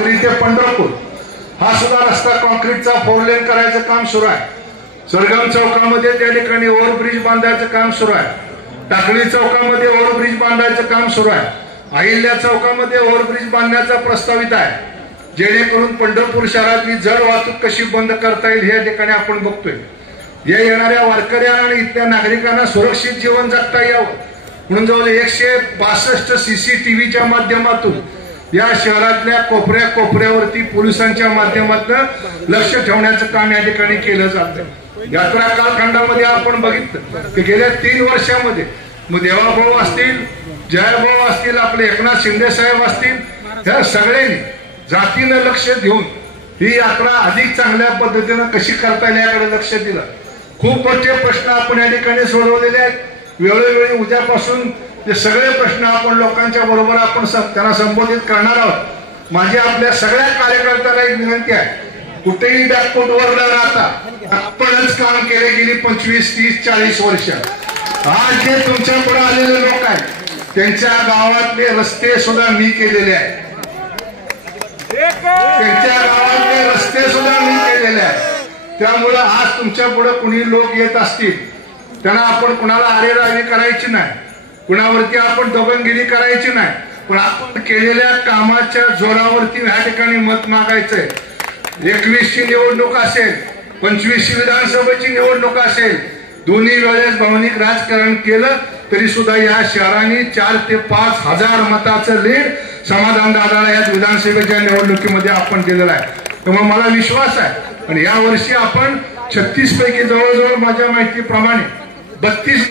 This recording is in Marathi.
ते पंढरपूर हा सुद्धा रस्ता कॉन्क्रीटचा 4 लेन करायचं काम सुरू आहे। सरगम चौकामध्ये त्या ठिकाणी ओव्हरब्रिज बांधायचं काम सुरू आहे। टाकळी चौकामध्ये ओव्हरब्रिज बांधायचं काम सुरू आहे। अहिल्या चौकामध्ये ओव्हरब्रिज बांधण्याचा प्रस्तावित आहे, जेणेकरून पंढरपूर शहरातली जड वाहतूक कशी बंद करता येईल या ठिकाणी आपण बघतोय। या येणाऱ्या वारकऱ्यांना आणि इथल्या नागरिकांना सुरक्षित जीवन जगता यावं म्हणून जवळ 162 CCTVच्या माध्यमातून या शहरातल्या कोपऱ्या कोपऱ्यावरती पोलिसांच्या माध्यमातून लक्ष ठेवण्याचं काम या ठिकाणी केलं जातं। यात्रा कालखंडामध्ये आपण बघितलं की गेल्या 3 वर्षामध्ये मग देवाभाऊ असतील, जयभाऊ असतील, आपले एकनाथ शिंदे साहेब असतील, या सगळ्यांनी जातीनं लक्ष देऊन ही यात्रा अधिक चांगल्या पद्धतीनं कशी करता येईल याकडे लक्ष दिलं। खूप मोठे प्रश्न आपण या ठिकाणी सोडवलेले आहेत। वेळोवेळी उद्यापासून ते सगळे प्रश्न आपण लोकांच्या बरोबर आपण त्यांना संबोधित करणार आहोत। माझी आपल्या सगळ्या कार्यकर्त्यांना एक विनंती आहे, कुठेही बॅकफूटवर न राहता आपणच काम केले गेली 25, 30, 40 वर्ष। आज जे तुमच्या पुढे आलेले लोक आहेत त्यांच्या गावातले रस्ते सुद्धा मी केलेले आहेत, त्यांच्या गावातले रस्ते सुद्धा मी केलेले आहेत। त्यामुळे आज तुमच्या पुढे कुणी लोक येत असतील त्यांना आपण कुणाला आरेरावी करायची नाही, कुणावरती आपण दबंगगिरी करायची नाही, पण आपण केलेल्या कामाच्या जोरावरती ह्या ठिकाणी मत मागायचंय। 21 ची निवडणूक असेल, 25 विधानसभेची निवडणूक असेल, दोन्ही वेळेस भावनिक राजकारण केलं तरी सुद्धा या शहराने 4 ते 5 हजार मताचं लीड समाधान दादाला या विधानसभेच्या निवडणुकीमध्ये आपण दिलेलं आहे। त्यामुळे मला विश्वास आहे आणि या वर्षी आपण 36 पैकी जवळजवळ माझ्या माहितीप्रमाणे 32